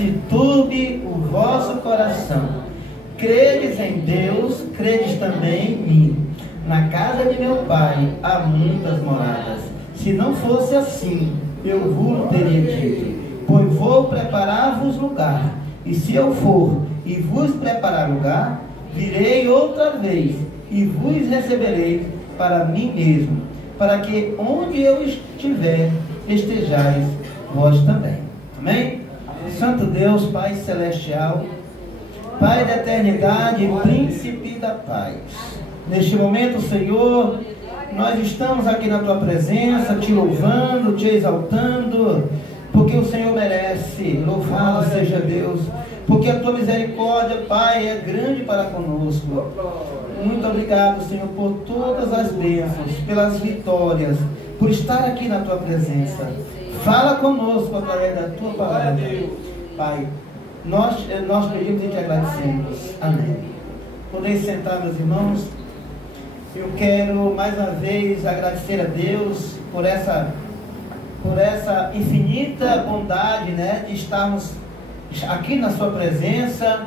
se turbe o vosso coração. Credes em Deus, credes também em mim. Na casa de meu pai há muitas moradas. Se não fosse assim, eu vos teria dito, pois vou preparar-vos lugar. E se eu for e vos preparar lugar, virei outra vez e vos receberei para mim mesmo, para que onde eu estiver, estejais vós também. Amém? Santo Deus, Pai Celestial, Pai da eternidade, Príncipe da paz. Neste momento, Senhor, nós estamos aqui na Tua presença, Te louvando, Te exaltando, porque o Senhor merece. Louvado seja Deus, porque a Tua misericórdia, Pai, é grande para conosco. Muito obrigado, Senhor, por todas as bênçãos, pelas vitórias, por estar aqui na Tua presença. Fala conosco através da Tua palavra, Pai. Nós pedimos e Te agradecemos. Amém. Podeis sentar, meus irmãos. Eu quero mais uma vez agradecer a Deus por essa infinita bondade, né, de estarmos aqui na Sua presença.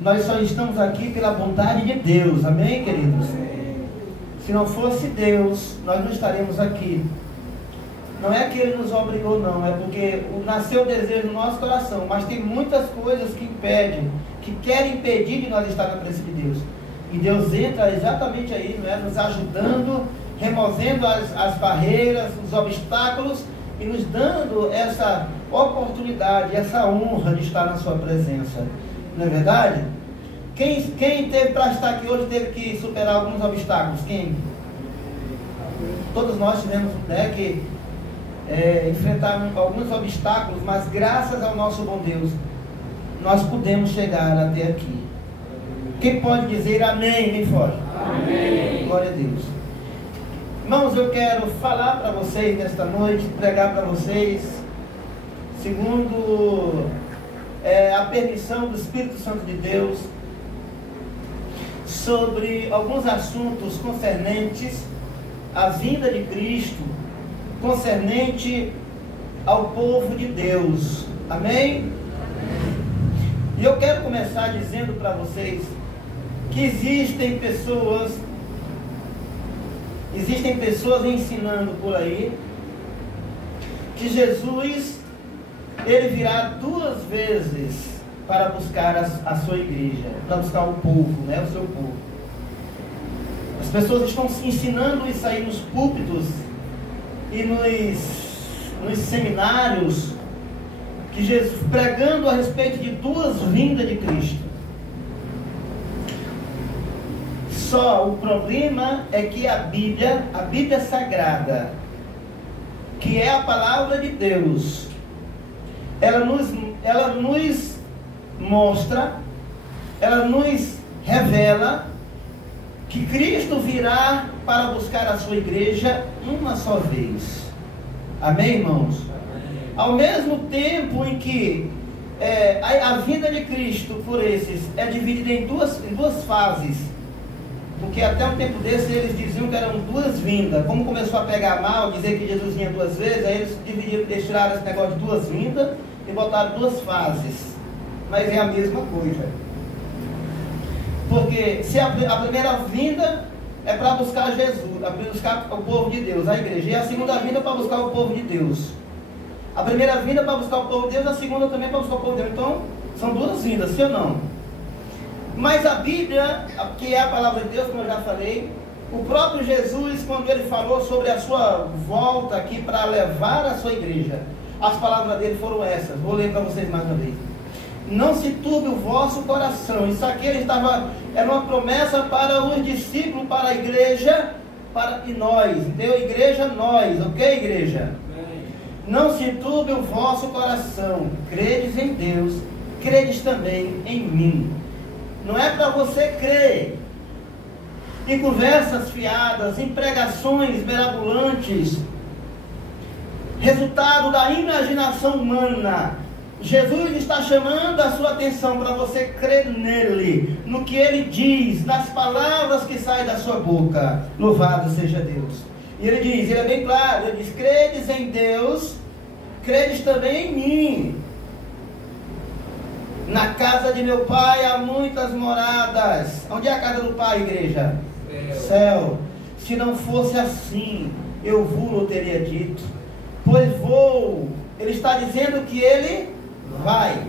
Nós só estamos aqui pela bondade de Deus, amém, queridos? Se não fosse Deus, nós não estaremos aqui. Não é que Ele nos obrigou, não, é porque nasceu o desejo no nosso coração, mas tem muitas coisas que impedem, que querem impedir de nós estar na presença de Deus. E Deus entra exatamente aí, não é? Nos ajudando, removendo as barreiras, os obstáculos e nos dando essa oportunidade, essa honra de estar na Sua presença. Não é verdade? Quem teve para estar aqui hoje teve que superar alguns obstáculos? Quem? Todos nós tivemos, né, que enfrentar alguns obstáculos, mas graças ao nosso bom Deus, nós pudemos chegar até aqui. Quem pode dizer amém? Bem forte. Amém. Glória a Deus. Irmãos, eu quero falar para vocês nesta noite, pregar para vocês, segundo a permissão do Espírito Santo de Deus, sobre alguns assuntos concernentes à vinda de Cristo, concernente ao povo de Deus. Amém? E eu quero começar dizendo para vocês que existem pessoas ensinando por aí que Jesus, Ele virá 2 vezes para buscar a sua igreja, para buscar o povo, né, o seu povo. As pessoas estão ensinando isso aí nos púlpitos e nos seminários, que Jesus, pregando a respeito de 2 vindas de Cristo. Só o problema é que a Bíblia Sagrada, que é a palavra de Deus, ela nos mostra, ela nos revela que Cristo virá para buscar a sua igreja uma só vez. Amém, irmãos? Amém. Ao mesmo tempo em que a vinda de Cristo por esses é dividida em duas fases, porque até um tempo desse eles diziam que eram 2 vindas. Como começou a pegar mal, dizer que Jesus vinha 2 vezes, aí eles tiraram esse negócio de 2 vindas e botaram 2 fases. Mas é a mesma coisa. Porque se a primeira vinda é para buscar Jesus, para buscar o povo de Deus, a igreja, e a segunda vinda é para buscar o povo de Deus. A primeira vinda é para buscar o povo de Deus, a segunda também é para buscar o povo de Deus. Então, são 2 vindas, sim ou não? Mas a Bíblia, que é a palavra de Deus, como eu já falei, o próprio Jesus, quando Ele falou sobre a sua volta aqui para levar a sua igreja, as palavras dele foram essas. Vou ler para vocês mais uma vez. Não se turbe o vosso coração. Isso aqui era uma promessa para os discípulos, para a igreja, e nós. Então, igreja, nós, ok, igreja? Não se turbe o vosso coração. Credes em Deus, credes também em mim. Não é para você crer em conversas fiadas, em pregações mirabolantes, resultado da imaginação humana. Jesus está chamando a sua atenção para você crer nele, no que ele diz, nas palavras que saem da sua boca. Louvado seja Deus. E ele diz, ele é bem claro, ele diz: credes em Deus, credes também em mim. Na casa de meu pai há muitas moradas. Onde é a casa do pai, igreja? Céu. Se não fosse assim, eu vou teria dito. Pois vou. Ele está dizendo que ele vai.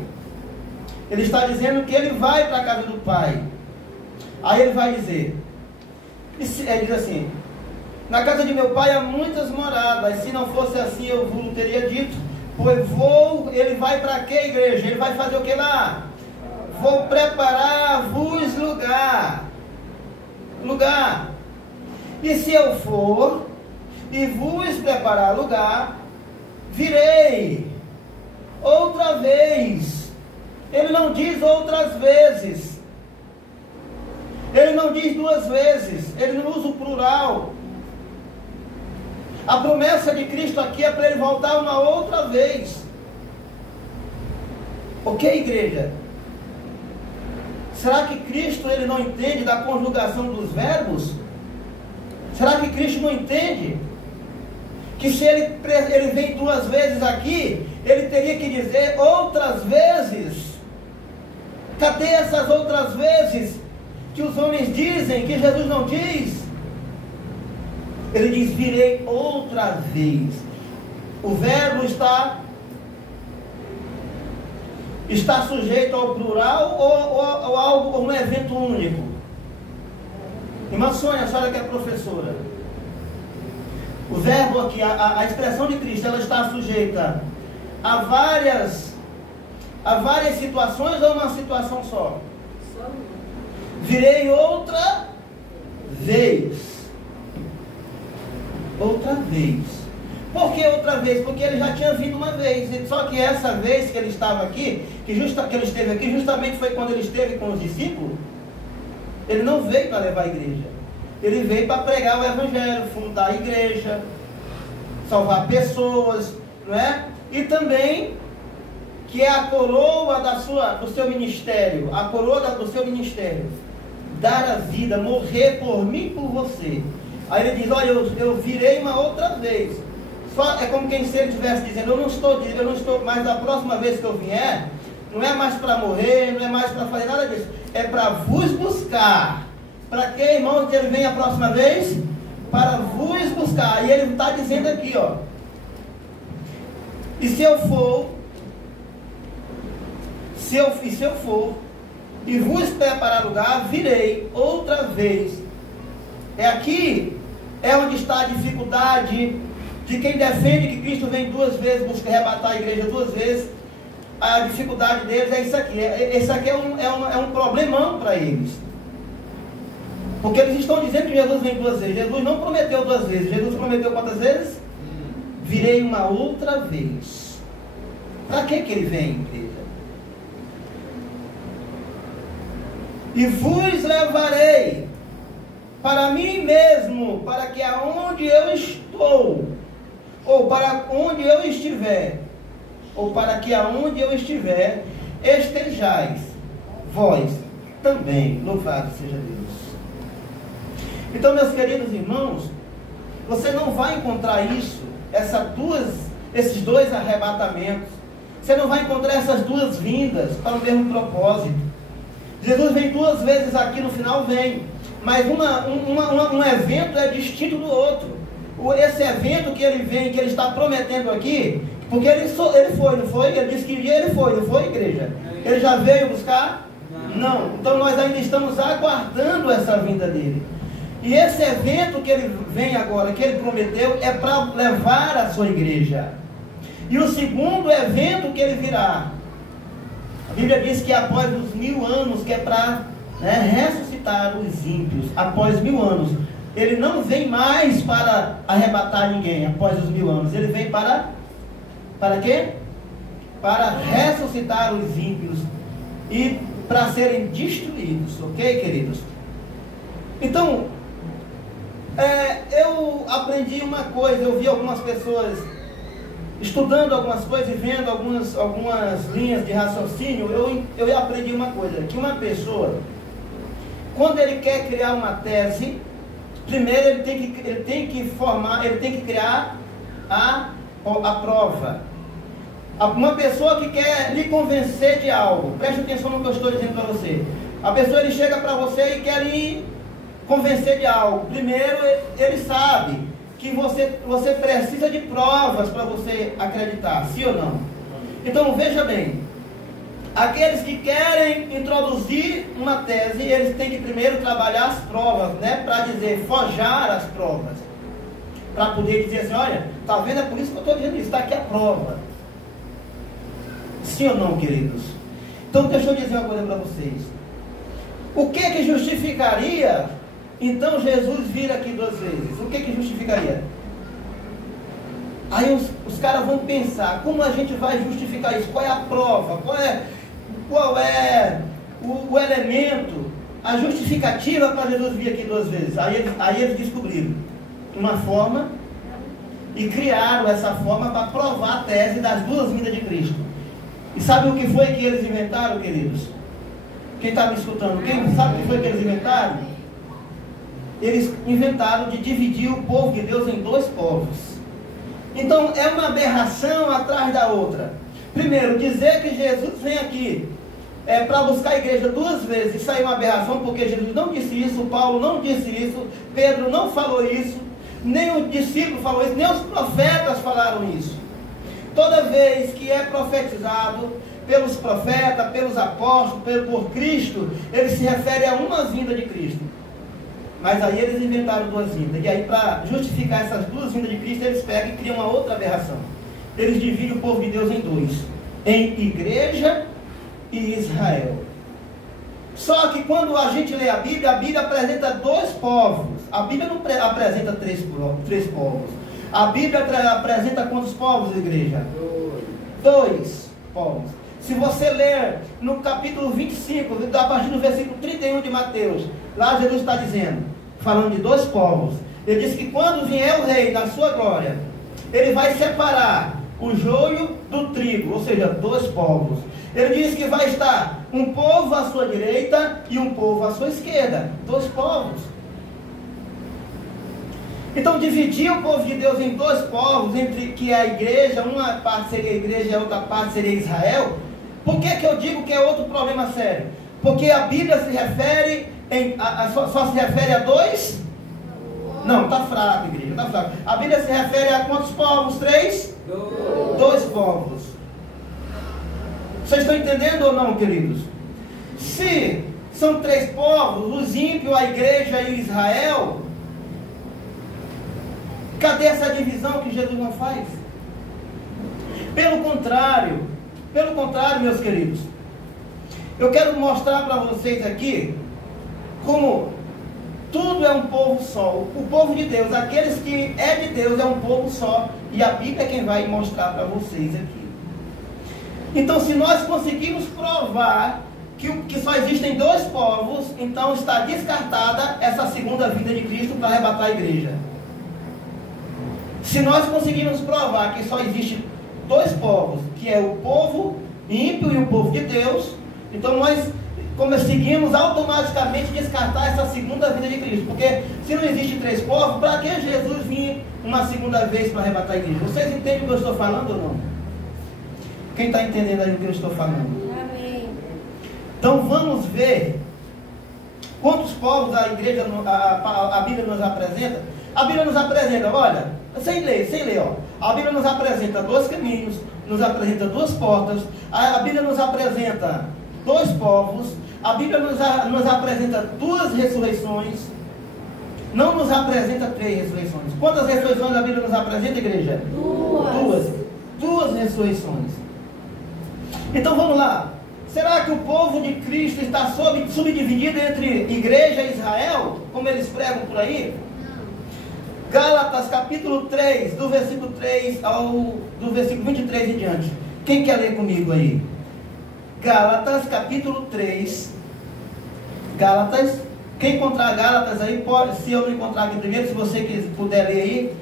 Ele está dizendo que ele vai para a casa do pai. Aí ele vai dizer, ele diz assim: na casa de meu pai há muitas moradas. Se não fosse assim, eu vos teria dito. Pois vou. Ele vai para quê, igreja? Ele vai fazer o que lá? Vou preparar-vos lugar. E se eu for e vos preparar lugar, virei outra vez. Ele não diz outras vezes. Ele não diz duas vezes. Ele não usa o plural. A promessa de Cristo aqui é para ele voltar uma outra vez. Ok, igreja? Será que Cristo ele não entende da conjugação dos verbos? Será que Cristo não entende que se ele vem duas vezes aqui, ele teria que dizer outras vezes? Cadê essas outras vezes que os homens dizem, que Jesus não diz? Ele diz: virei outra vez. O verbo está sujeito ao plural ou algo, ou um evento único? Irmã Sônia, a senhora que é professora, o verbo aqui, a expressão de Cristo, ela está sujeita a várias situações ou uma situação só? Virei outra vez. Outra vez. Por que outra vez? Porque ele já tinha vindo uma vez. Só que essa vez que ele estava aqui, que ele esteve aqui, justamente foi quando ele esteve com os discípulos. Ele não veio para levar a igreja. Ele veio para pregar o evangelho, fundar a igreja, salvar pessoas, não é? E também que é a coroa do seu ministério, a coroa do seu ministério, dar a vida, morrer por mim e por você. Aí ele diz: olha, eu virei uma outra vez. É como quem se ele estivesse dizendo: eu não estou, mas da próxima vez que eu vier, não é mais para morrer, não é mais para fazer nada disso, é para vos buscar. Para que, irmãos, que ele vem a próxima vez? Para vos buscar. E ele está dizendo aqui, ó: e se eu for e vos preparar lugar, virei outra vez. Aqui é onde está a dificuldade de quem defende que Cristo vem duas vezes, busca arrebatar a igreja duas vezes. A dificuldade deles é isso aqui. Esse aqui é um problemão para eles. Porque eles estão dizendo que Jesus vem duas vezes. Jesus não prometeu duas vezes. Jesus prometeu quantas vezes? Virei uma outra vez. Para que ele vem, igreja? E vos levarei para mim mesmo, para que aonde eu estou, ou para onde eu estiver, ou para que aonde eu estiver, estejais vós também. Louvado seja Deus. Então, meus queridos irmãos, você não vai encontrar esses dois arrebatamentos. Você não vai encontrar essas duas vindas para o mesmo propósito. Jesus vem duas vezes aqui, no final vem. Mas um evento é distinto do outro. Esse evento que ele vem, que ele está prometendo aqui, porque ele foi, não foi? Ele disse que ele foi, não foi, igreja? Ele já veio buscar? Não. Então nós ainda estamos aguardando essa vinda dele. E esse evento que ele vem agora, que ele prometeu, é para levar a sua igreja. E o segundo evento que ele virá, a Bíblia diz que após os 1000 anos, que é para ressuscitar os ímpios, após 1000 anos. Ele não vem mais para arrebatar ninguém após os 1000 anos. Ele vem para quê? Para ressuscitar os ímpios e para serem destruídos, ok, queridos? Então, eu aprendi uma coisa. Eu vi algumas pessoas estudando algumas coisas e vendo algumas linhas de raciocínio. Eu aprendi uma coisa, que uma pessoa, quando ele quer criar uma tese, primeiro ele tem que criar a prova. Uma pessoa que quer lhe convencer de algo, preste atenção no que eu estou dizendo para você. A pessoa ele chega para você e quer lhe convencer de algo. Primeiro, ele sabe que você precisa de provas para você acreditar, sim ou não? Então veja bem, aqueles que querem introduzir uma tese, eles têm que primeiro trabalhar as provas, né? Para dizer, forjar as provas, para poder dizer assim, olha, está vendo, é por isso que eu estou dizendo isso, está aqui a prova. Sim ou não, queridos? Então deixa eu dizer uma coisa para vocês. O que justificaria, então, Jesus vir aqui 2 vezes? O que justificaria? Aí os caras vão pensar, como a gente vai justificar isso? Qual é a prova? Qual é o elemento, a justificativa para Jesus vir aqui 2 vezes? Aí eles descobriram uma forma e criaram essa forma para provar a tese das 2 vindas de Cristo. E sabe o que foi que eles inventaram, queridos? Quem está me escutando? Quem sabe o que foi que eles inventaram? Eles inventaram de dividir o povo de Deus em 2 povos. Então é uma aberração atrás da outra. Primeiro, dizer que Jesus vem aqui para buscar a igreja 2 vezes, isso aí é uma aberração, porque Jesus não disse isso, Paulo não disse isso, Pedro não falou isso, nem o discípulo falou isso, nem os profetas falaram isso. Toda vez que é profetizado pelos profetas, pelos apóstolos, por Cristo, ele se refere a uma vinda de Cristo. Mas aí eles inventaram 2 vindas. E aí, para justificar essas 2 vindas de Cristo, eles pegam e criam uma outra aberração. Eles dividem o povo de Deus em 2. Em igreja e Israel. Só que quando a gente lê a Bíblia apresenta 2 povos. A Bíblia não apresenta 3 povos. A Bíblia apresenta quantos povos, igreja? 2 povos. Se você ler no capítulo 25, a partir do versículo 31 de Mateus, lá Jesus está dizendo, falando de 2 povos. Ele diz que quando vier o rei na sua glória, ele vai separar o joio do trigo, ou seja, 2 povos. Ele diz que vai estar um povo à sua direita e um povo à sua esquerda. 2 povos. Então dividir o povo de Deus em 2 povos, entre que é a igreja, uma parte seria a igreja e a outra parte seria Israel. Por que eu digo que é outro problema sério? Porque a Bíblia se refere, só se refere a 2? Não, está fraco, igreja, está fraco. A Bíblia se refere a quantos povos? 3? 2 povos. Vocês estão entendendo ou não, queridos? Se são 3 povos, os ímpios, a igreja e Israel, cadê essa divisão que Jesus não faz? Pelo contrário, meus queridos, eu quero mostrar para vocês aqui como tudo é um povo só. O povo de Deus, aqueles que é de Deus, é um povo só. E a Bíblia é quem vai mostrar para vocês aqui. Então, se nós conseguirmos provar que só existem 2 povos, então está descartada essa segunda vinda de Cristo para arrebatar a igreja. Se nós conseguirmos provar que só existe 2 povos, que é o povo ímpio e o povo de Deus, então nós conseguimos automaticamente descartar essa segunda vinda de Cristo. Porque se não existe 3 povos, para que Jesus vir uma segunda vez para arrebatar a igreja? Vocês entendem o que eu estou falando ou não? Quem está entendendo aí o que eu estou falando? Amém. Então vamos ver quantos povos a igreja, a Bíblia nos apresenta. A Bíblia nos apresenta, olha, sem ler, ó. A Bíblia nos apresenta 2 caminhos, nos apresenta 2 portas, a Bíblia nos apresenta 2 povos, a Bíblia nos apresenta 2 ressurreições, não nos apresenta 3 ressurreições. Quantas ressurreições a Bíblia nos apresenta, igreja? 2 ressurreições. Então vamos lá. Será que o povo de Cristo está subdividido entre igreja e Israel, como eles pregam por aí? Gálatas capítulo 3, do versículo 3 do versículo 23 em diante. Quem quer ler comigo aí? Gálatas capítulo 3. Gálatas. Quem encontrar Gálatas aí, pode, se eu não encontrar aqui primeiro, se você puder ler aí,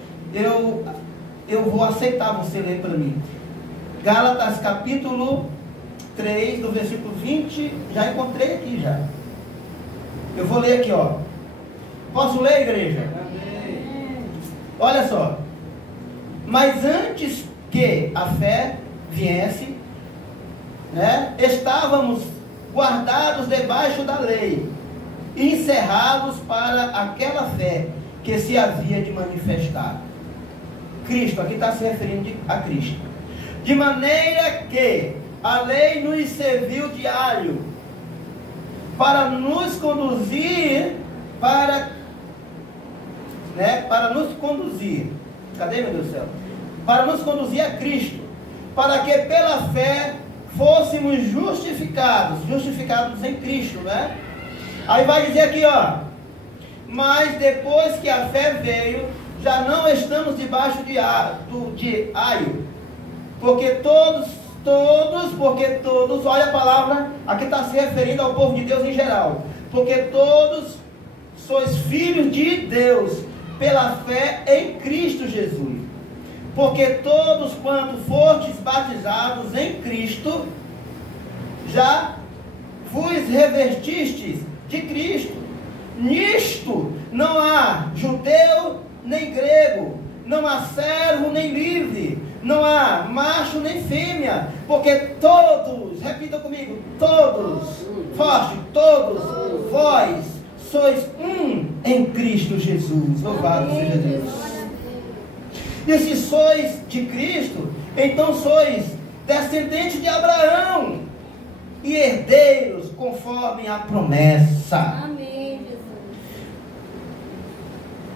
eu vou aceitar você ler para mim. Gálatas capítulo 3, do versículo 20, já encontrei aqui já. Eu vou ler aqui, ó. Posso ler, igreja? Olha só, mas antes que a fé, viesse, né, estávamos guardados debaixo da lei, encerrados para aquela fé que se havia de manifestar. Cristo, aqui está se referindo a Cristo. De maneira que a lei nos serviu de alho para nos conduzir para nos conduzir, cadê, meu Deus do céu? Para nos conduzir a Cristo, para que pela fé fôssemos justificados em Cristo, né? Aí vai dizer aqui, ó, mas depois que a fé veio, já não estamos debaixo de aio, porque todos, olha a palavra, aqui está se referindo ao povo de Deus em geral, porque todos sois filhos de Deus, pela fé em Cristo Jesus. Porque todos quanto fortes batizados em Cristo, já vos revestistes de Cristo. Nisto não há judeu nem grego, não há servo nem livre, não há macho nem fêmea, porque todos, repita comigo, todos, forte, todos, vós sois um em Cristo Jesus. Louvado seja Deus. E se sois de Cristo, então sois descendentes de Abraão e herdeiros conforme a promessa. Amém, Jesus.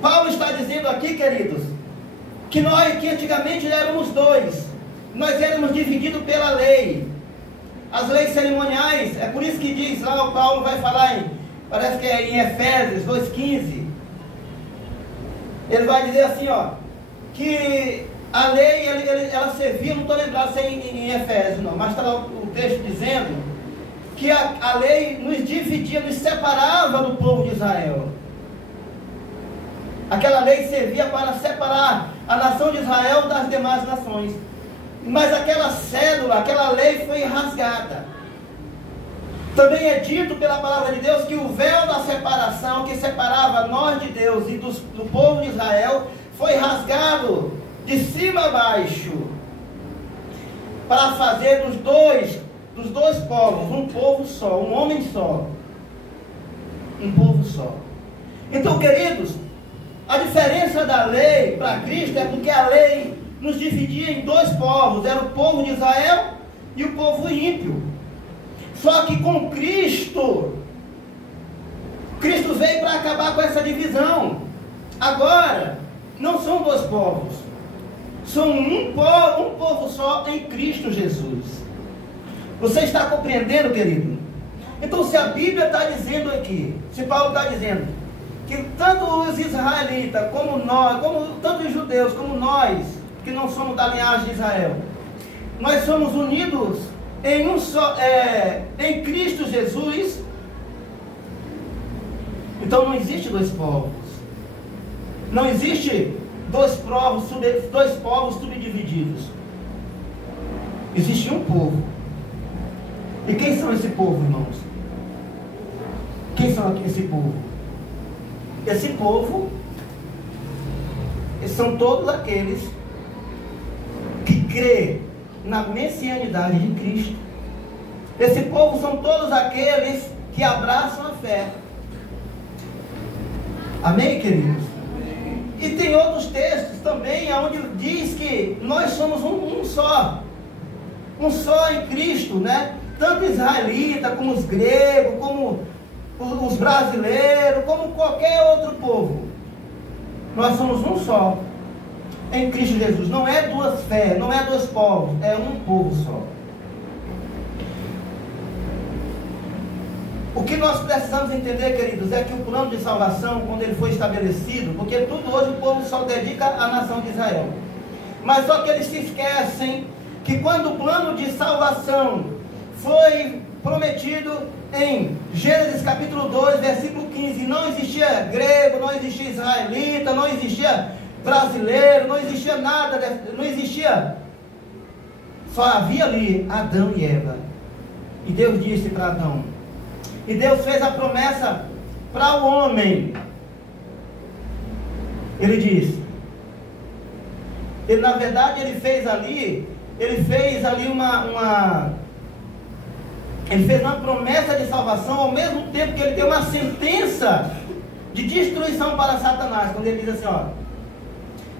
Paulo está dizendo aqui, queridos, que antigamente éramos dois. Nós éramos divididos pela lei. As leis cerimoniais, é por isso que diz lá, o Paulo vai falar parece que é em Efésios 2,15. Ele vai dizer assim, ó, que a lei, ela servia, não estou lembrado se é em Efésios não, mas está lá o texto dizendo que a lei nos dividia, nos separava do povo de Israel. Aquela lei servia para separar a nação de Israel das demais nações. Mas aquela cédula, aquela lei foi rasgada. Também é dito pela palavra de Deus que o véu da separação que separava nós de Deus e do povo de Israel foi rasgado de cima a baixo para fazer dos dois povos um povo só, um homem só, um povo só. Então, queridos, a diferença da lei para Cristo é porque a lei nos dividia em dois povos, era o povo de Israel e o povo ímpio. Só que com Cristo veio para acabar com essa divisão. Agora, não são dois povos, são um povo só em Cristo Jesus. Você está compreendendo, querido? Então, se a Bíblia está dizendo aqui, se Paulo está dizendo que tanto os israelitas como nós, tanto os judeus como nós, que não somos da linhagem de Israel, nós somos unidos em um só, em Cristo Jesus. Então não existe dois povos, não existe dois povos subdivididos. Existe um povo. E quem são esse povo, irmãos? Quem são esse povo? Esse povo são todos aqueles que crê na messianidade de Cristo. Esse povo são todos aqueles que abraçam a fé. Amém, queridos? E tem outros textos também onde diz que nós somos um só em Cristo, né? Tanto israelita como os gregos, como os brasileiros, como qualquer outro povo. Nós somos um só em Cristo Jesus. Não é duas fés, não é dois povos, é um povo só. O que nós precisamos entender, queridos, é que o plano de salvação, quando ele foi estabelecido, porque tudo hoje o povo só dedica à nação de Israel, mas só que eles se esquecem que quando o plano de salvação foi prometido em Gênesis capítulo 2, versículo 15, não existia grego, não existia israelita, não existia brasileiro, não existia nada, não existia, só havia ali Adão e Eva. E Deus disse para Adão, e Deus fez a promessa para o homem. Ele disse, na verdade ele fez ali, ele fez ali ele fez uma promessa de salvação, ao mesmo tempo que ele deu uma sentença de destruição para Satanás, quando ele diz assim, ó: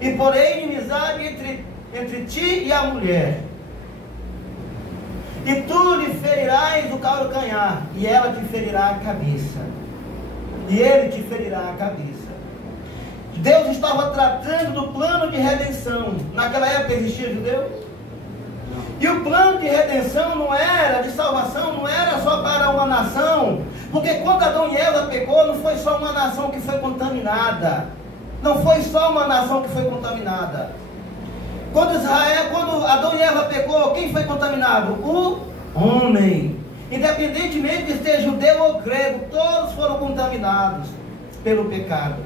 e porém inimizade entre ti e a mulher, e tu lhe ferirás o calcanhar, e ela te ferirá a cabeça, e ele te ferirá a cabeça. Deus estava tratando do plano de redenção. Naquela época existia judeu? E o plano de redenção não era, de salvação, não era só para uma nação, porque quando Adão e Eva pecou, não foi só uma nação que foi contaminada, não foi só uma nação que foi contaminada. Quando Adão e Eva pecou, quem foi contaminado? O homem. Independentemente de ser judeu ou grego, todos foram contaminados pelo pecado.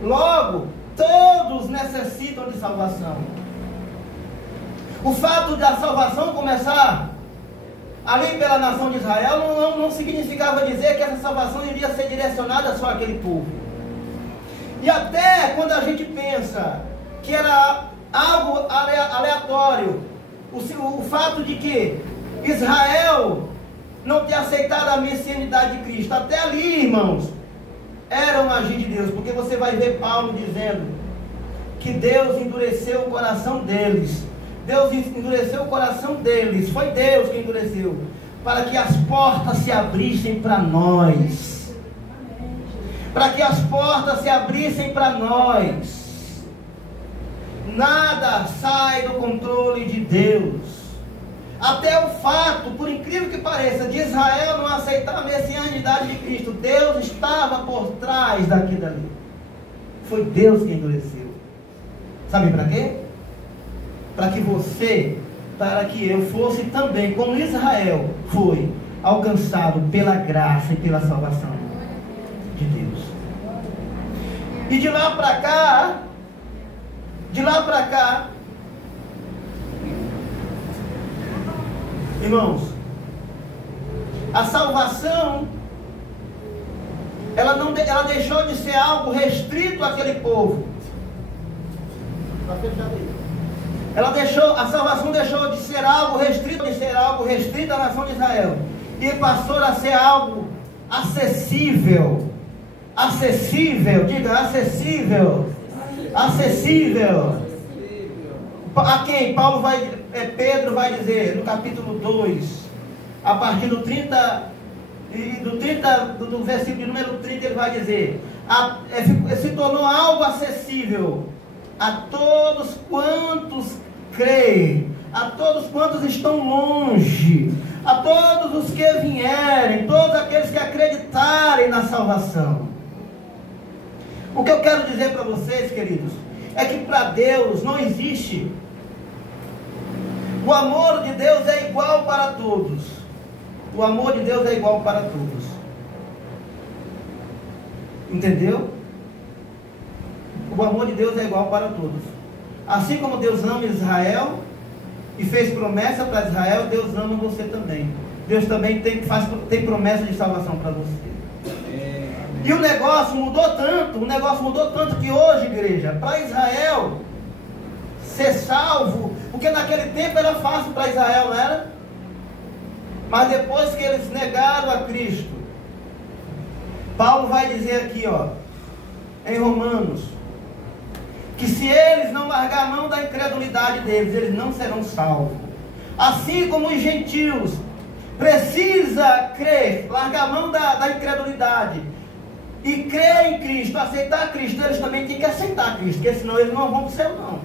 Logo, todos necessitam de salvação. O fato da salvação começar ali pela nação de Israel não significava dizer que essa salvação iria ser direcionada só àquele povo. E até quando a gente pensa que era algo aleatório, o fato de que Israel não ter aceitado a messianidade de Cristo, até ali, irmãos, era um agir de Deus, porque você vai ver Paulo dizendo que Deus endureceu o coração deles. Deus endureceu o coração deles, foi Deus que endureceu, para que as portas se abrissem para nós, para que as portas se abrissem para nós. Nada sai do controle de Deus. Até o fato, por incrível que pareça, de Israel não aceitar a messianidade de Cristo, Deus estava por trás daquilo ali. Foi Deus que endureceu. Sabe para quê? Para que eu fosse também, como Israel foi, alcançado pela graça e pela salvação de Deus. E de lá para cá, irmãos, a salvação, ela deixou de ser algo restrito àquele povo. Está fechado aí. A salvação deixou de ser algo restrito à nação de Israel, e passou a ser algo acessível. Diga acessível. A quem? Pedro vai dizer no capítulo 2, a partir do versículo de número 30, ele vai dizer: se tornou algo acessível a todos quantos creem, a todos quantos estão longe, a todos os que vierem, todos aqueles que acreditarem na salvação. O que eu quero dizer para vocês, queridos, é que para Deus não existe. O amor de Deus é igual para todos. O amor de Deus é igual para todos. Entendeu? O amor de Deus é igual para todos. Assim como Deus ama Israel e fez promessa para Israel, Deus ama você também. Deus também tem promessa de salvação para você. E o negócio mudou tanto que hoje, igreja, para Israel ser salvo, porque naquele tempo era fácil para Israel, não era? Mas depois que eles negaram a Cristo, Paulo vai dizer aqui, ó, em Romanos, que se eles não largar a mão da incredulidade deles, eles não serão salvos. Assim como os gentios precisa crer, largar a mão da incredulidade e crer em Cristo, aceitar Cristo, eles também têm que aceitar Cristo, porque senão eles não vão para o céu, não.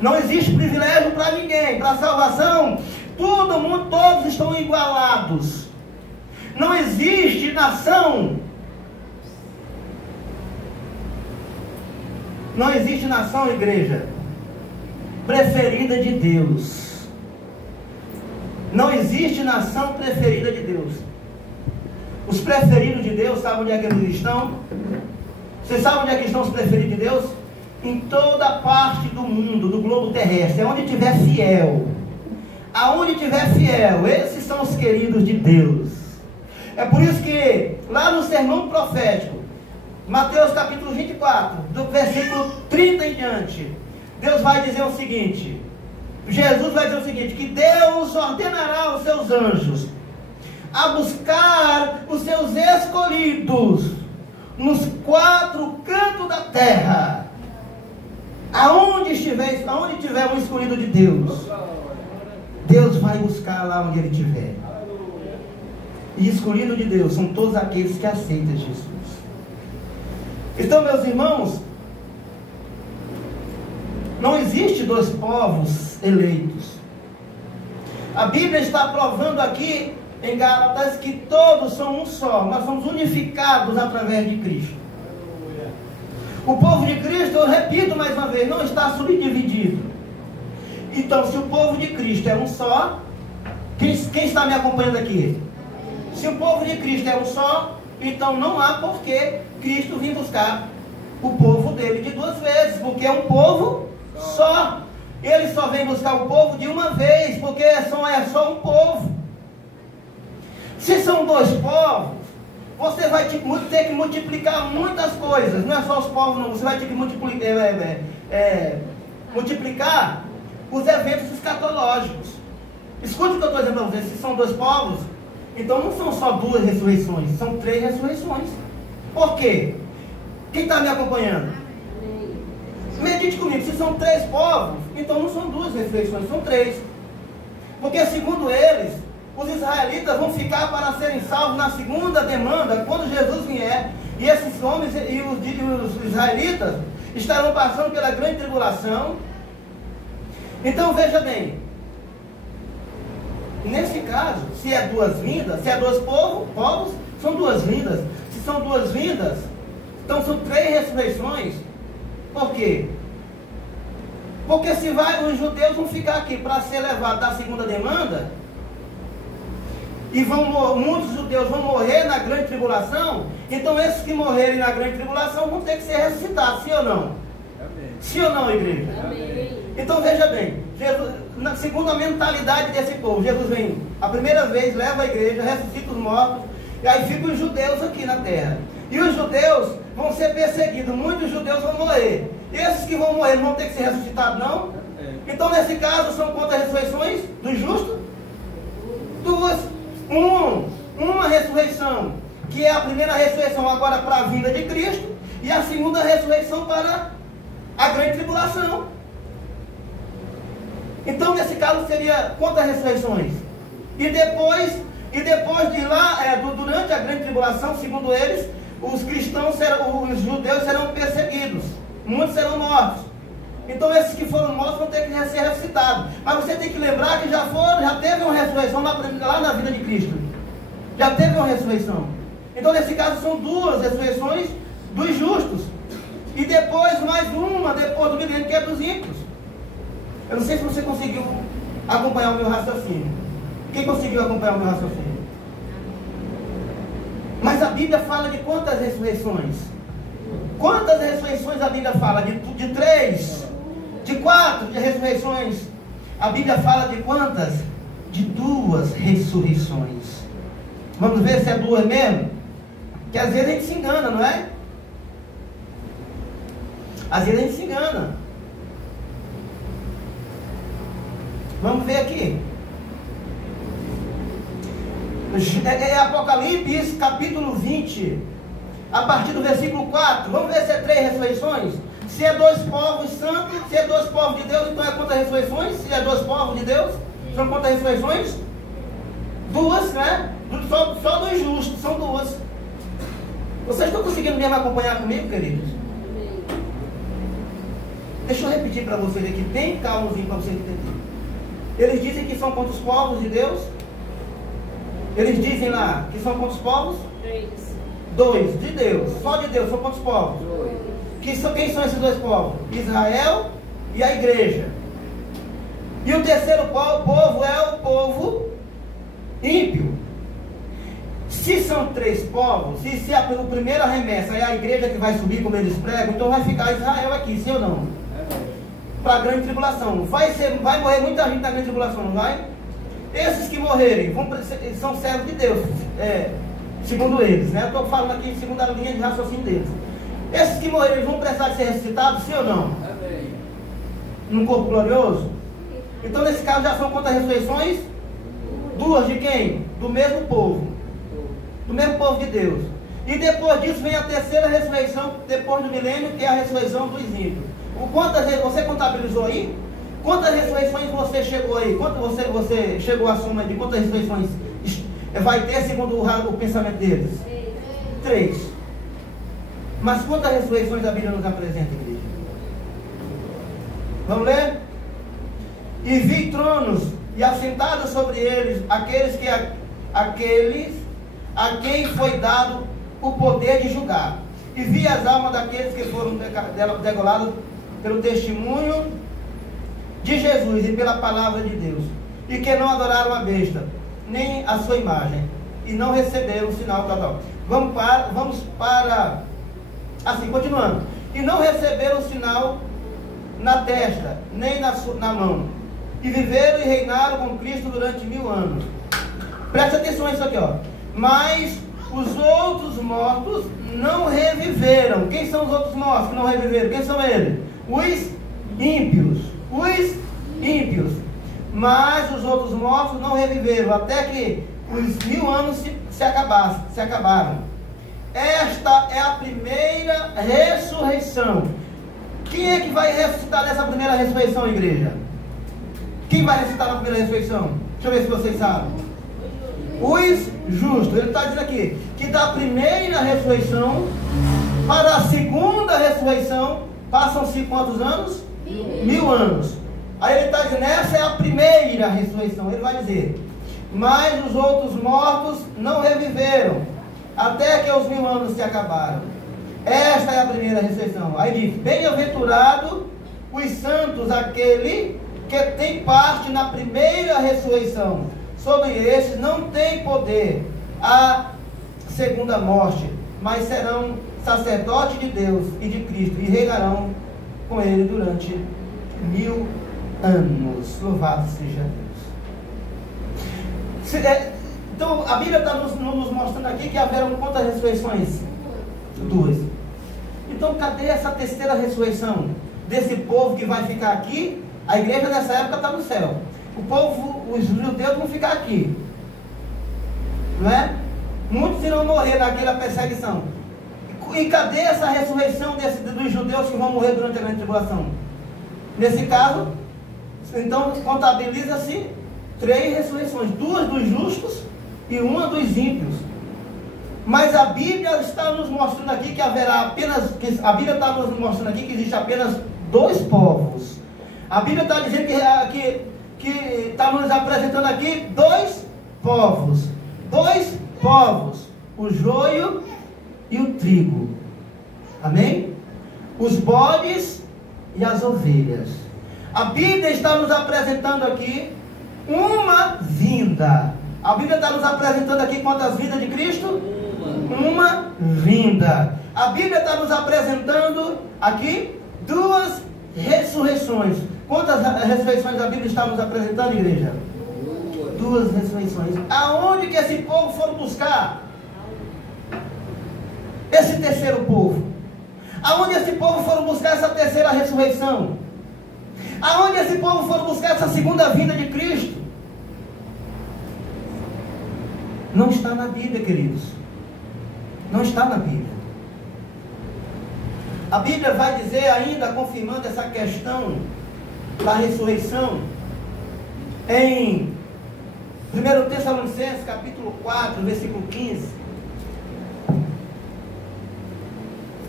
Não existe privilégio para ninguém. Para a salvação, todo mundo, todos estão igualados. Não existe nação. Não existe nação, igreja, preferida de Deus. Não existe nação preferida de Deus. Os preferidos de Deus, sabe onde é que eles estão? Vocês sabem onde é que estão os preferidos de Deus? Em toda parte do mundo, do globo terrestre, aonde tiver fiel. Aonde tiver fiel, esses são os queridos de Deus. É por isso que, lá no sermão profético, Mateus capítulo 24, do versículo 30 em diante, Deus vai dizer o seguinte: Jesus vai dizer o seguinte, que Deus ordenará aos seus anjos a buscar os seus escolhidos nos 4 cantos da terra. Aonde tiver um escolhido de Deus, Deus vai buscar lá onde ele estiver. E escolhido de Deus são todos aqueles que aceitam Jesus. Então, meus irmãos, não existe 2 povos eleitos. A Bíblia está provando aqui em Gálatas que todos são um só. Nós somos unificados através de Cristo. O povo de Cristo, eu repito mais uma vez, não está subdividido. Então, se o povo de Cristo é um só, quem está me acompanhando aqui? Se o povo de Cristo é um só, então não há por que Cristo vir buscar o povo dele de 2 vezes, porque é um povo só. Ele só vem buscar o povo de uma vez, porque é só um povo. Se são 2 povos, você vai ter que multiplicar muitas coisas. Não é só os povos, não. Você vai ter que multiplicar os eventos escatológicos. Escute o que eu estou dizendo para vocês. Se são 2 povos, então não são só 2 ressurreições, são 3 ressurreições. Por quê? Quem está me acompanhando? Medite comigo. Se são 3 povos, então não são 2 ressurreições, são 3. Porque segundo eles, os israelitas vão ficar para serem salvos na segunda demanda, quando Jesus vier. E esses homens e os israelitas estarão passando pela grande tribulação. Então veja bem, nesse caso, se é 2 vindas, se é 2 povos, são 2 vindas. Se são 2 vindas, então são 3 ressurreições. Por quê? Porque os judeus vão ficar aqui para ser levados da segunda demanda, e muitos judeus vão morrer na grande tribulação. Então esses que morrerem na grande tribulação vão ter que ser ressuscitados, sim ou não? Amém. Sim ou não, igreja? Amém. Então veja bem, segundo a mentalidade desse povo, Jesus vem a primeira vez, leva a igreja, ressuscita os mortos, e aí ficam os judeus aqui na terra. E os judeus vão ser perseguidos, muitos judeus vão morrer. Esses que vão morrer não vão ter que ser ressuscitados, não? Então nesse caso são quantas ressurreições do justo? 2. Uma ressurreição, que é a primeira ressurreição agora para a vinda de Cristo, e a segunda ressurreição para a grande tribulação. Então nesse caso seria quantas ressurreições? E depois de lá, durante a grande tribulação, segundo eles, os judeus serão perseguidos, muitos serão mortos. Então esses que foram mortos vão ter que ser ressuscitados. Mas você tem que lembrar que já teve uma ressurreição lá na vida de Cristo. Já teve uma ressurreição. Então nesse caso são 2 ressurreições dos justos. E depois mais uma, depois do milênio, que é dos ímpios. Eu não sei se você conseguiu acompanhar o meu raciocínio. Quem conseguiu acompanhar o meu raciocínio? Mas a Bíblia fala de quantas ressurreições? Quantas ressurreições a Bíblia fala? De 3? De 4 de ressurreições? A Bíblia fala de quantas? De 2 ressurreições. Vamos ver se é 2 mesmo? Que às vezes a gente se engana, não é? Às vezes a gente se engana. Vamos ver aqui. É Apocalipse capítulo 20, a partir do versículo 4. Vamos ver se é 3 ressurreições. Se é 2 povos santos, se é 2 povos de Deus, então é quantas ressurreições? Se é 2 povos de Deus, são quantas ressurreições? 2, né? Só dos justos, são 2. Vocês estão conseguindo mesmo acompanhar comigo, queridos? Deixa eu repetir para vocês aqui, bem calmozinho para vocês entenderem. Eles dizem que são quantos povos de Deus? Eles dizem lá que são quantos povos? 3. 2 de Deus, só de Deus, são quantos povos? 2. Quem são esses 2 povos? Israel e a igreja. E o terceiro povo é o povo ímpio. Se são 3 povos, e se a primeira remessa é a igreja que vai subir, como eles pregam, então vai ficar Israel aqui, sim ou não? Para a grande tribulação. Vai morrer muita gente na grande tribulação, não vai? Esses que morrerem são servos de Deus, segundo eles, né? Eu estou falando aqui segundo a linha de raciocínio deles. Esses que morrerem vão precisar de ser ressuscitados, sim ou não? Amém. Num corpo glorioso? Então nesse caso já são quantas ressurreições? Duas de quem? Do mesmo povo. Do mesmo povo de Deus. E depois disso vem a terceira ressurreição, depois do milênio, que é a ressurreição dos ímpios. Você contabilizou aí? Quantas ressurreições você chegou aí? Quanto você chegou à soma de quantas ressurreições vai ter segundo o pensamento deles? 3. Mas quantas ressurreições a Bíblia nos apresenta, igreja? Vamos ler? E vi tronos, e assentados sobre eles, aqueles a quem foi dado o poder de julgar. E vi as almas daqueles que foram degolados pelo testemunho de Jesus e pela palavra de Deus, e que não adoraram a besta, nem a sua imagem, e não receberam o sinal tal. Vamos para assim, continuando. E não receberam o sinal na testa, nem na mão, e viveram e reinaram com Cristo durante 1000 anos. Presta atenção nisso aqui, ó. Mas os outros mortos não reviveram. Quem são os outros mortos que não reviveram? Quem são eles? Os ímpios. Os ímpios. Mas os outros mortos não reviveram, até que os 1000 anos se acabaram. Esta é a primeira ressurreição. Quem é que vai ressuscitar nessa primeira ressurreição, igreja? Quem vai ressuscitar na primeira ressurreição? Deixa eu ver se vocês sabem. Os justos. Ele está dizendo aqui que da primeira ressurreição para a segunda ressurreição passam-se quantos anos? 1000 anos. Aí ele está dizendo, essa é a primeira ressurreição. Ele vai dizer, mas os outros mortos não reviveram, até que os 1000 anos se acabaram. Esta é a primeira ressurreição. Aí diz, bem-aventurado os santos, aquele que tem parte na primeira ressurreição. Sobre estes não tem poder a segunda morte, mas serão sacerdotes de Deus e de Cristo, e reinarão com ele durante 1000 anos. Louvado seja Deus. Então a Bíblia está nos mostrando aqui que haverão quantas ressurreições? 2. Então cadê essa terceira ressurreição desse povo que vai ficar aqui? A igreja nessa época está no céu. O povo, os judeus vão ficar aqui, não é? Muitos irão morrer naquela perseguição. E cadê essa ressurreição dos judeus que vão morrer durante a grande tribulação? Nesse caso, então contabiliza-se 3 ressurreições, 2 dos justos e 1 dos ímpios. Mas a Bíblia está nos mostrando aqui que haverá apenas, a Bíblia está nos mostrando aqui que existe apenas 2 povos. A Bíblia está dizendo que está nos apresentando aqui 2 povos. 2 povos. O joio e o trigo. Amém? Os bodes e as ovelhas. A Bíblia está nos apresentando aqui uma vinda. A Bíblia está nos apresentando aqui quantas vindas de Cristo? Uma vinda. A Bíblia está nos apresentando aqui 2 ressurreições. Quantas ressurreições a Bíblia está nos apresentando, igreja? 2 ressurreições. Aonde que esse povo foram buscar? Esse terceiro povo. Aonde esse povo foram buscar essa terceira ressurreição? Aonde esse povo foram buscar essa segunda vinda de Cristo? Não está na Bíblia, queridos. Não está na Bíblia. A Bíblia vai dizer ainda, confirmando essa questão da ressurreição, em 1 Tessalonicenses capítulo 4, versículo 15.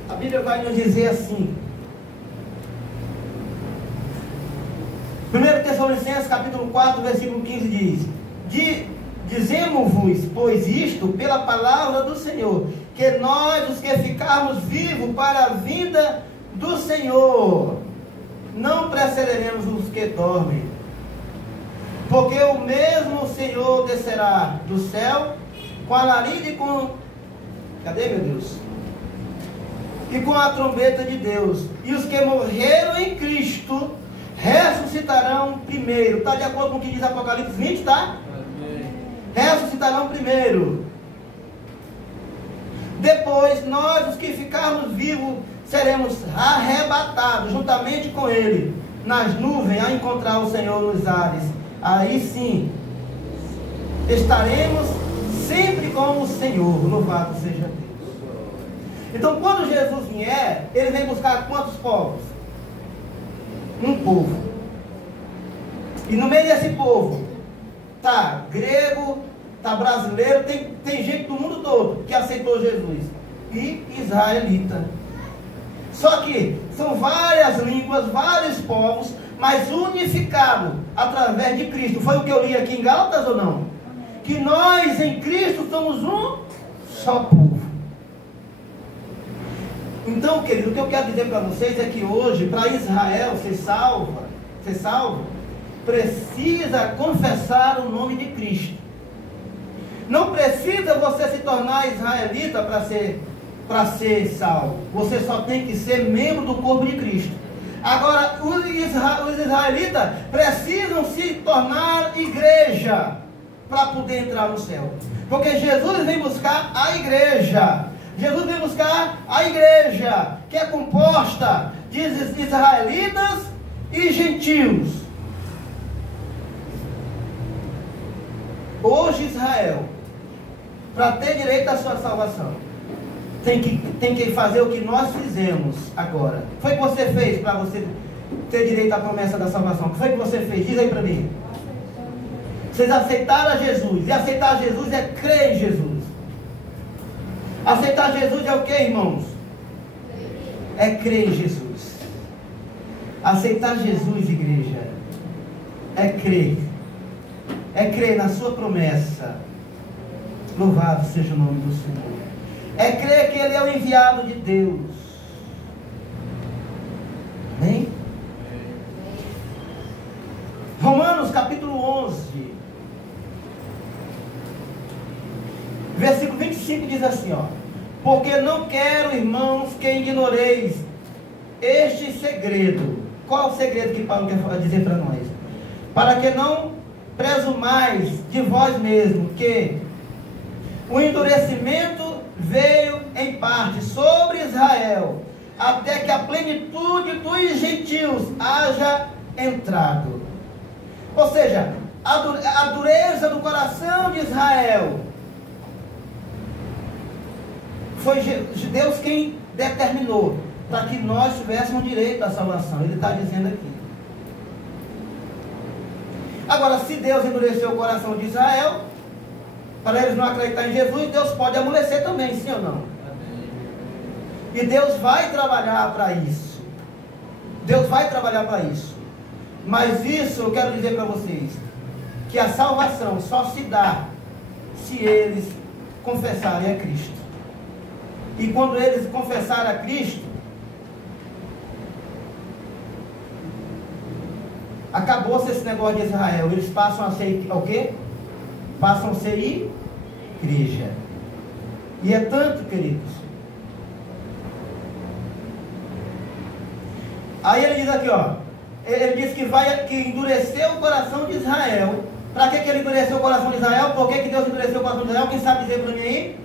A Bíblia vai nos dizer assim. 1 Tessalonicenses capítulo 4, versículo 15 diz: Dizemos-vos, pois isto, pela palavra do Senhor, que nós, os que ficarmos vivos para a vinda do Senhor, não precederemos os que dormem. Porque o mesmo Senhor descerá do céu com a alarido e com... Cadê, meu Deus? E com a trombeta de Deus. E os que morreram em Cristo ressuscitarão primeiro. Está de acordo com o que diz Apocalipse 20, tá? Ressuscitarão primeiro. Depois, nós, os que ficarmos vivos, seremos arrebatados juntamente com Ele nas nuvens, a encontrar o Senhor nos ares. Aí sim, estaremos sempre com o Senhor. Louvado seja Deus. Então, quando Jesus vier, Ele vem buscar quantos povos? Um povo. E no meio desse povo, tá grego, tá brasileiro, tem gente do mundo todo que aceitou Jesus. E israelita. Só que são várias línguas, vários povos, mas unificados através de Cristo. Foi o que eu li aqui em Gálatas ou não? Que nós em Cristo somos um só povo. Então, querido, o que eu quero dizer para vocês é que hoje, para Israel ser salvo, precisa confessar o nome de Cristo. Não precisa você se tornar israelita para ser salvo. Você só tem que ser membro do corpo de Cristo. Agora, os israelitas precisam se tornar igreja para poder entrar no céu. Porque Jesus vem buscar a igreja. Jesus vem buscar a igreja, que é composta de israelitas e gentios. Hoje Israel, para ter direito à sua salvação, tem que fazer o que nós fizemos agora. O que foi que você fez para você ter direito à promessa da salvação? O que foi que você fez? Diz aí para mim. Vocês aceitaram a Jesus. E aceitar Jesus é crer em Jesus. Aceitar Jesus é o que, irmãos? É crer em Jesus. Aceitar Jesus, igreja, é crer. É crer na sua promessa. Louvado seja o nome do Senhor. É crer que Ele é o enviado de Deus. Amém? Romanos capítulo 11, versículo 25 diz assim, ó: porque não quero, irmãos, que ignoreis este segredo. Qual é o segredo que Paulo quer dizer para nós? Para que não presumais de vós mesmos que o endurecimento veio em parte sobre Israel, até que a plenitude dos gentios haja entrado. Ou seja, a dureza do coração de Israel foi Deus quem determinou para que nós tivéssemos direito à salvação. Ele está dizendo aqui. Agora, se Deus endureceu o coração de Israel, para eles não acreditarem em Jesus, Deus pode amolecer também, sim ou não? E Deus vai trabalhar para isso. Deus vai trabalhar para isso. Mas isso eu quero dizer para vocês, que a salvação só se dá se eles confessarem a Cristo. E quando eles confessarem a Cristo, acabou-se esse negócio de Israel. Eles passam a ser o quê? Passam a ser igreja. E é tanto, queridos. Aí ele diz aqui, ó. Ele diz que endureceu o coração de Israel. Para que ele endureceu o coração de Israel? Por que Deus endureceu o coração de Israel? Quem sabe dizer para mim aí?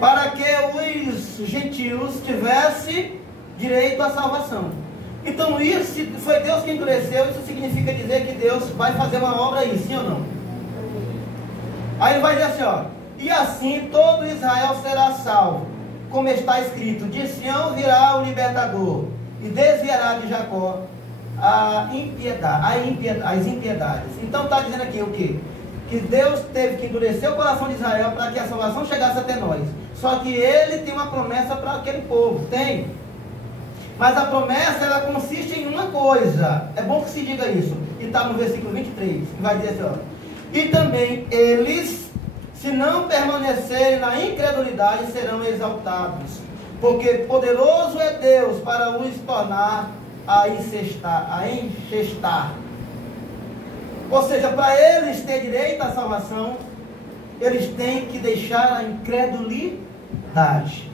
Para que os gentios tivessem direito à salvação. Então isso, se foi Deus que endureceu, isso significa dizer que Deus vai fazer uma obra aí, sim ou não? Aí ele vai dizer assim, ó: e assim todo Israel será salvo, como está escrito: de Sião virá o libertador, e desviará de Jacó as impiedades. Então está dizendo aqui o quê? Que Deus teve que endurecer o coração de Israel para que a salvação chegasse até nós. Só que Ele tem uma promessa para aquele povo, tem. Mas a promessa, ela consiste em uma coisa. É bom que se diga isso. E está no versículo 23, que vai dizer assim, ó: e também eles, se não permanecerem na incredulidade, serão exaltados, porque poderoso é Deus para os tornar a enxestar. Ou seja, para eles ter direito à salvação, eles têm que deixar a incredulidade.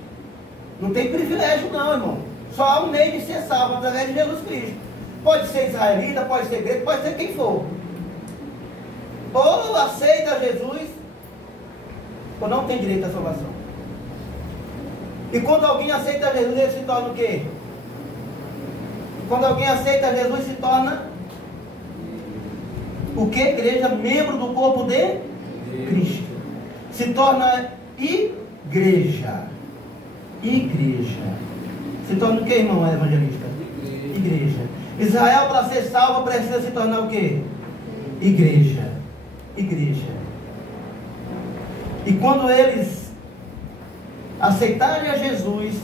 Não tem privilégio não, irmão. Só há um meio de ser salvo, através de Jesus Cristo. Pode ser israelita, pode ser grego, pode ser quem for. Ou aceita Jesus, ou não tem direito à salvação. E quando alguém aceita Jesus, ele se torna o quê? Quando alguém aceita Jesus, se torna o que? Igreja, membro do corpo de Cristo. Se torna igreja. Igreja. Se torna o que, irmão evangelista? Igreja. Israel, para ser salvo, precisa se tornar o que? Igreja. Igreja. E quando eles aceitarem a Jesus,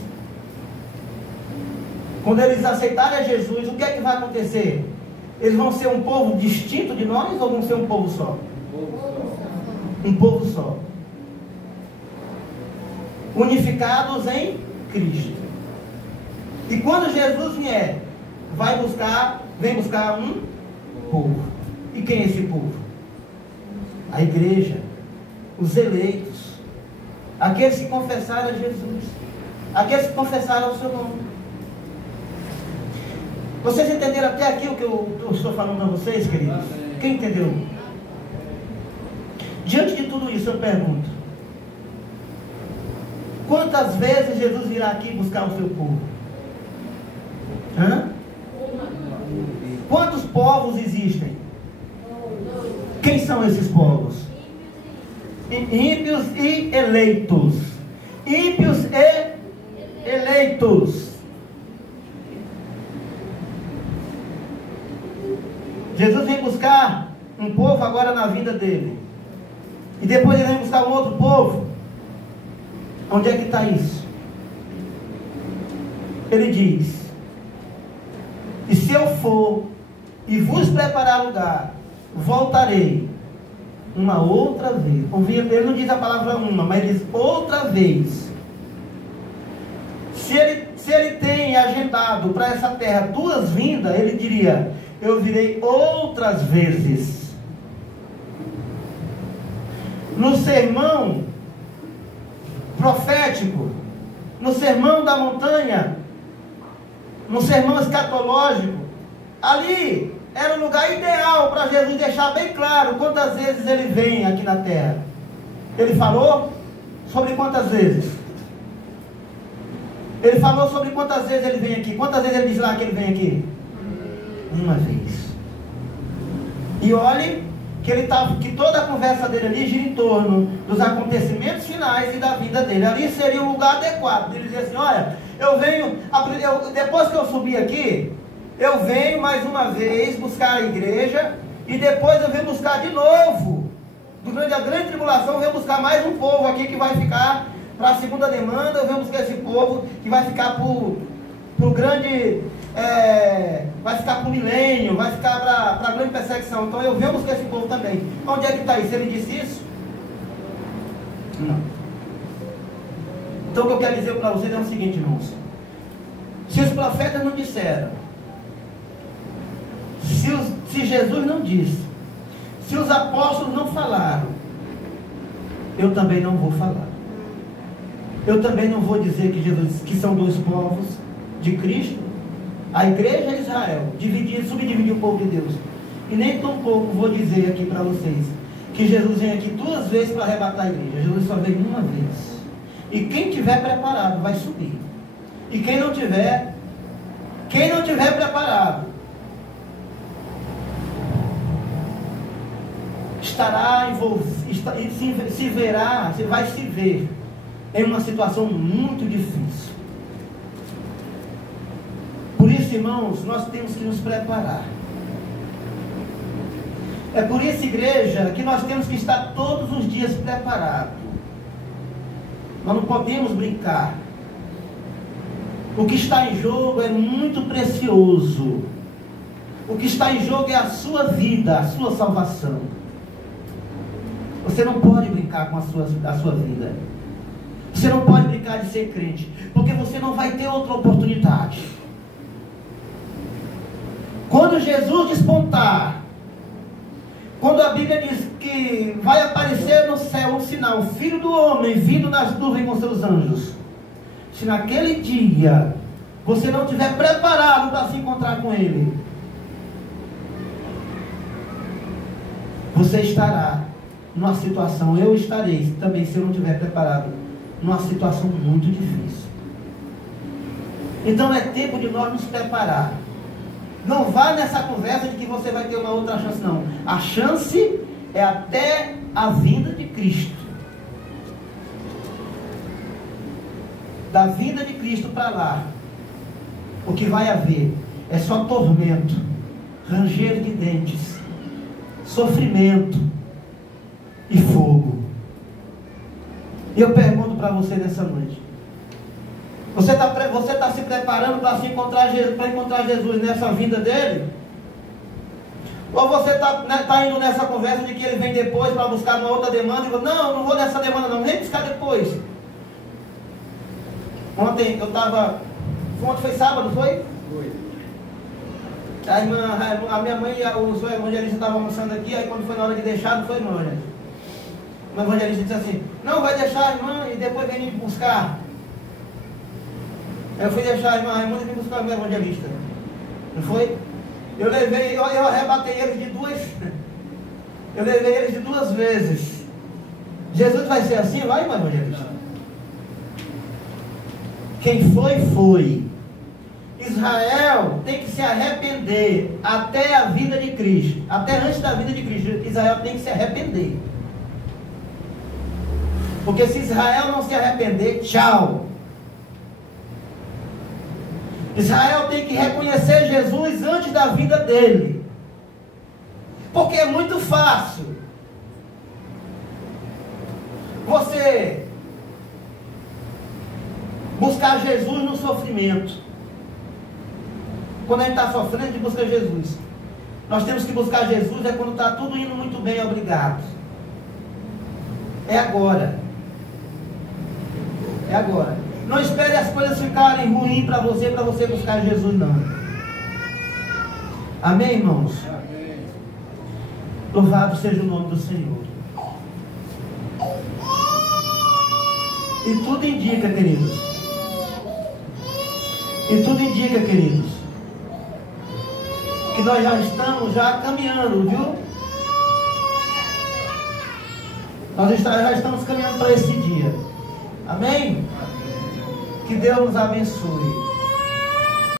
quando eles aceitarem a Jesus, o que é que vai acontecer? Eles vão ser um povo distinto de nós ou vão ser um povo só? Um povo só. Unificados em Cristo. E quando Jesus vier, vem buscar um povo. E quem é esse povo? A igreja, os eleitos, aqueles que confessaram a Jesus, aqueles que confessaram o seu nome. Vocês entenderam até aqui o que eu estou falando a vocês, queridos? Quem entendeu? Diante de tudo isso, eu pergunto: quantas vezes Jesus virá aqui buscar o seu povo? Hã? Quantos povos existem? Quem são esses povos? Ímpios e eleitos. Ímpios e eleitos. Jesus vem buscar um povo agora na vida dele. E depois ele vem buscar um outro povo. Onde é que está isso? Ele diz: e se eu for e vos preparar lugar, voltarei uma outra vez. Ele não diz a palavra uma, mas ele diz outra vez. Se ele tem agendado para essa terra 2 vindas, ele diria: eu virei outras vezes. No sermão profético, no sermão da montanha, no sermão escatológico, ali era o lugar ideal para Jesus deixar bem claro quantas vezes ele vem aqui na terra. Ele falou sobre quantas vezes? Ele falou sobre quantas vezes ele vem aqui. Quantas vezes ele diz lá que ele vem aqui? Uma vez. E olhe que toda a conversa dele ali gira em torno dos acontecimentos finais e da vida dele. Ali seria um lugar adequado. Ele dizia assim: olha, depois que eu subir aqui, eu venho mais uma vez buscar a igreja, e depois eu venho buscar de novo, durante a grande tribulação, eu venho buscar mais um povo aqui que vai ficar para a segunda demanda. Eu venho buscar esse povo que vai ficar para o grande... vai ficar para o milênio, vai ficar para a grande perseguição. Então eu venho buscar esse povo também. Onde é que está isso? Ele disse isso? Não. Então o que eu quero dizer para vocês é o seguinte, irmãos: se os profetas não disseram, se Jesus não disse, se os apóstolos não falaram, eu também não vou falar. Eu também não vou dizer que são 2 povos de Cristo, a igreja e Israel, subdividir o povo de Deus. E nem tão pouco vou dizer aqui para vocês que Jesus vem aqui 2 vezes para arrebatar a igreja. Jesus só vem uma vez. E quem tiver preparado vai subir. E quem não tiver preparado, estará envolvido, vai se ver em uma situação muito difícil. Por isso, irmãos, nós temos que nos preparar. É por isso, igreja, que nós temos que estar todos os dias preparados. Nós não podemos brincar. O que está em jogo é muito precioso. O que está em jogo é a sua vida, a sua salvação. Você não pode brincar com a sua vida. Você não pode brincar de ser crente, porque você não vai ter outra oportunidade. Quando Jesus despontar, quando a Bíblia diz que vai aparecer no céu um sinal, o Filho do Homem vindo nas nuvens com seus anjos, se naquele dia você não estiver preparado para se encontrar com Ele, você estará numa situação, eu estarei também, se eu não estiver preparado, numa situação muito difícil. Então é tempo de nós nos preparar. Não vá nessa conversa de que você vai ter uma outra chance, não. A chance é até a vinda de Cristo. Da vinda de Cristo para lá, o que vai haver é só tormento, ranger de dentes, sofrimento e fogo. E eu pergunto para você nessa noite: você está se preparando para encontrar Jesus nessa vinda dele? Ou você está indo nessa conversa de que ele vem depois para buscar uma outra demanda? E você, não vou nessa demanda não, nem buscar depois. Ontem eu estava... Ontem foi sábado, foi? Foi. A minha mãe e o senhor evangelista estavam almoçando aqui, aí quando foi na hora de deixar, não foi, irmão, né? O evangelista disse assim: não, vai deixar a irmã e depois vem me buscar. Eu fui deixar a irmã Raimunda e vim buscar o meu evangelista. Não foi? Eu arrebatei eles de duas. Eu levei eles de duas vezes. Jesus vai ser assim? Vai, irmão evangelista. Quem foi, foi. Israel tem que se arrepender até a vinda de Cristo. Até antes da vinda de Cristo, Israel tem que se arrepender. Porque se Israel não se arrepender, tchau. Israel tem que reconhecer Jesus antes da vinda dele. Porque é muito fácil você buscar Jesus no sofrimento. Quando a gente está sofrendo, a gente busca Jesus. Nós temos que buscar Jesus quando está tudo indo muito bem, obrigado. É agora. É agora. Não espere as coisas ficarem ruins para você buscar Jesus, não. Amém, irmãos? Amém. Louvado seja o nome do Senhor. E tudo indica, queridos. Que nós já estamos caminhando, viu? Nós já estamos caminhando para esse dia. Amém? Que Deus nos abençoe.